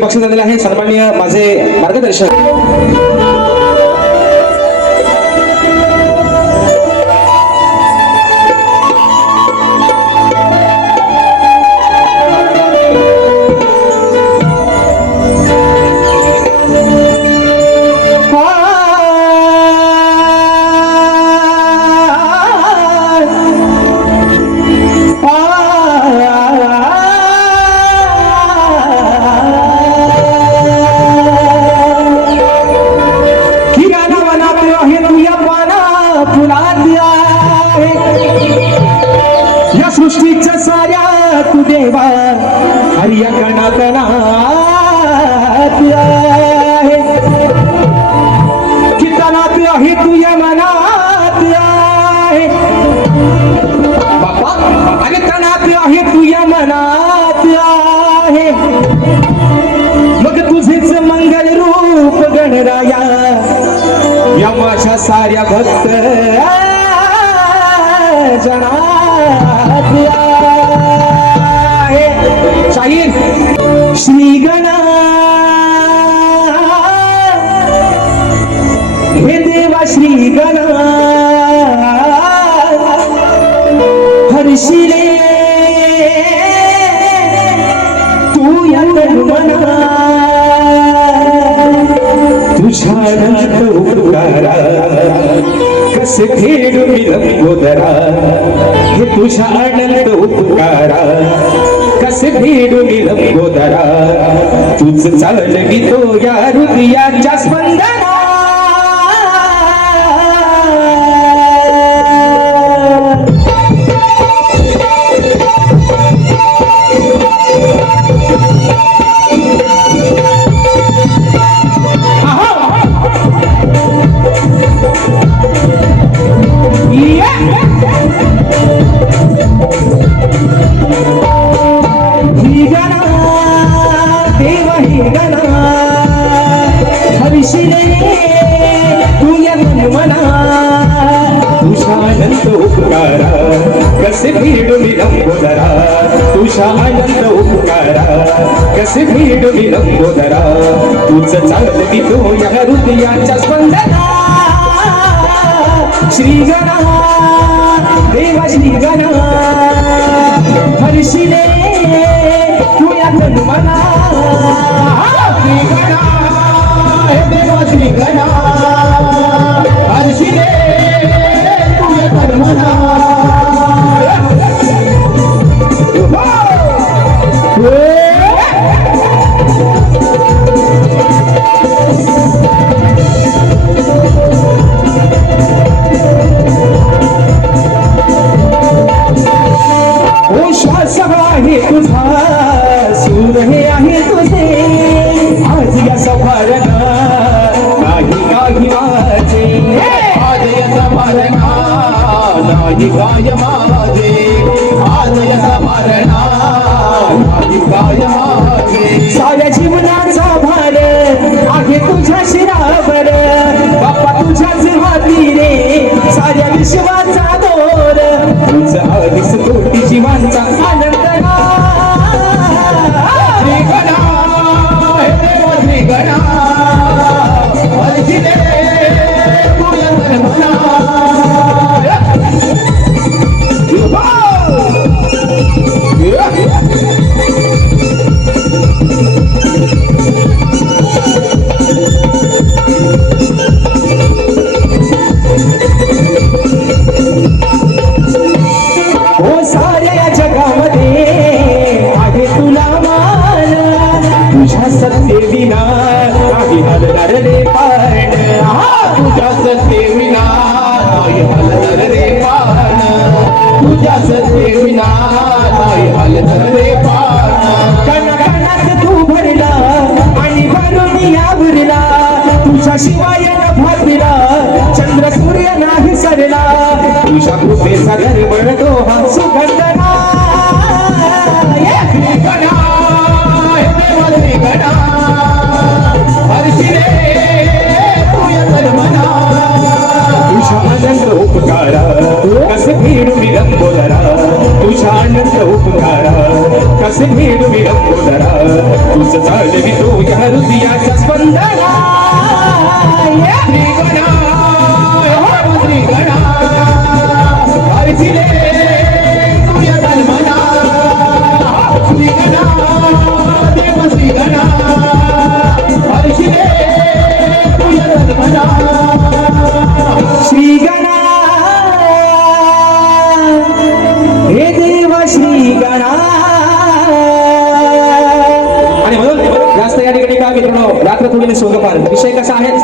बक्षीस झालेलं आहे सन्माननीय माझे मार्गदर्शक सृष्टीच्या साऱ्या तू देवा हरिया कणात आहे कितनात आहे तुझ्या मनात आहे बापा अरे तणात आहे तुझ्या मनात आहे मग तुझेच मंगल रूप गणराया या माझ्या साऱ्या भक्त जना शाहीर श्री गणा हे देवा श्री गणा हर्षिले तू या मना तुझ्या उपकारा कसे फेडू मी लंबोदरा हे तुझ्या अनंत उपकारा कसे फेडू मी लंबोदरा तूच चालवितो या हृदयाच्या स्पंदना कसे भेडू मी लंबोदरा तुझ्या अनंत उपकारा कसे भेडू मी लंबोदरा तूच चालती तो या हृदयाच्या स्पंदना श्री गणा देवा श्री गणा हर्षिले तू या मना श्री गणा हे देवा श्री गणा हर्षिले तू या मना आहे तुझा सूर हे आहे तुझे आज या सभारणा नाही काही माझे आज या सभारणा नाही काय माझे आज या सभारणा नाही काय माझे साऱ्या जीवनाचा भार आहे तुझ्या शिरावर बाप्पा तुझ्याच हाती रे साऱ्या विश्वाचा दोर तुझा आधीच कोटी जीवांचा आनंद शिवाय भातीला चंद्र सूर्य नाही सरला तुझ्या कृपेचा गरबडतो हा सुगंधना तुझ्या अनंत उपकारा कसे फेडू मी लंबोदरा तुझ्या अनंत उपकारा कसे मिळवी लंबोदरा तुझ चालवी तो या हृदयाच्या स्पंदना श्रीगणा श्रीगणा हरशिले तुझ्या जन्मना श्रीगणा देव श्रीगणा हरशिले तुझ्या जन्मना श्रीगणा हे देव श्रीगणा. आणि म्हणून जास्त या ठिकाणी काय मित्रांनो रात्र थोडी सोंगपार विषय कसा आहे